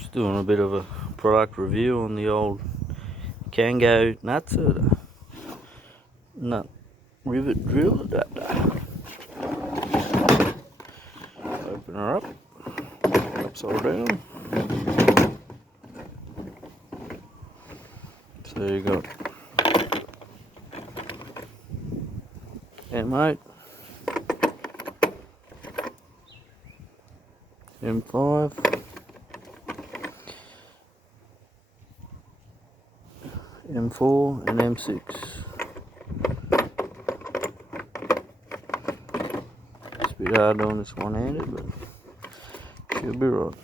Just doing a bit of a product review on the old Kango nutserts. Nut rivet drill adapter. Open her up, upside down. So you got M8, M5, M4 and M6. It's a bit hard doing this one-handed, but you'll be right.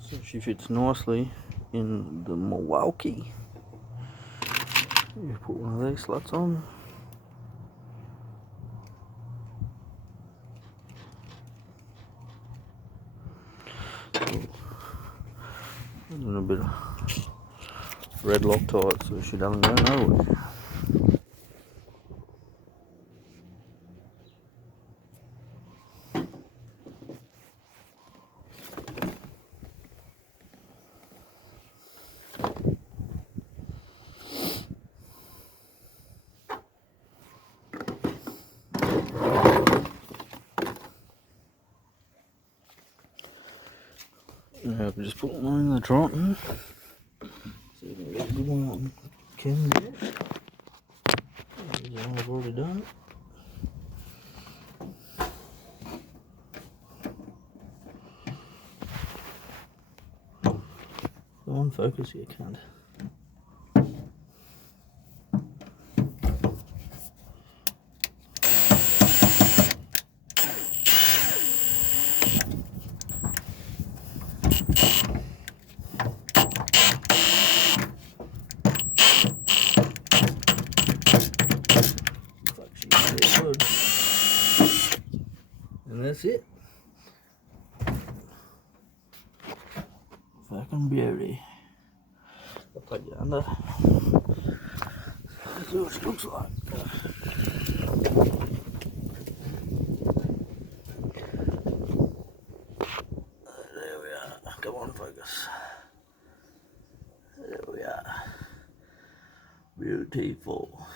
So she fits nicely in the Milwaukee. You put one of these sluts on. And a bit of red Loctite so she doesn't go nowhere. Now I can just put one in the Triton so you can get a good one on Kango. I've already done it. Go on, focus, you can't. And that's it. Fucking beauty. I'll plug it under. Let's see what it looks like. There we are. Come on, focus. There we are. Beautiful.